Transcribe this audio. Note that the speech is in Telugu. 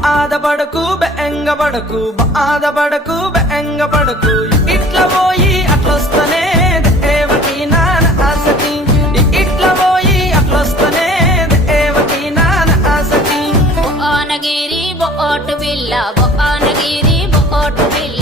బాధపడకు బెంగపడకు బాధపడకు బెంగపడకు ఇట్లా పోయి అట్లొస్తనే దేవకి నాన్న ఆసకి ఇట్లా పోయి అట్లొస్తనే దేవకి నాన్న ఆసకి బొనగిరి బొట్టు బిల్ల బొనగిరి బొట్టు బిల్ల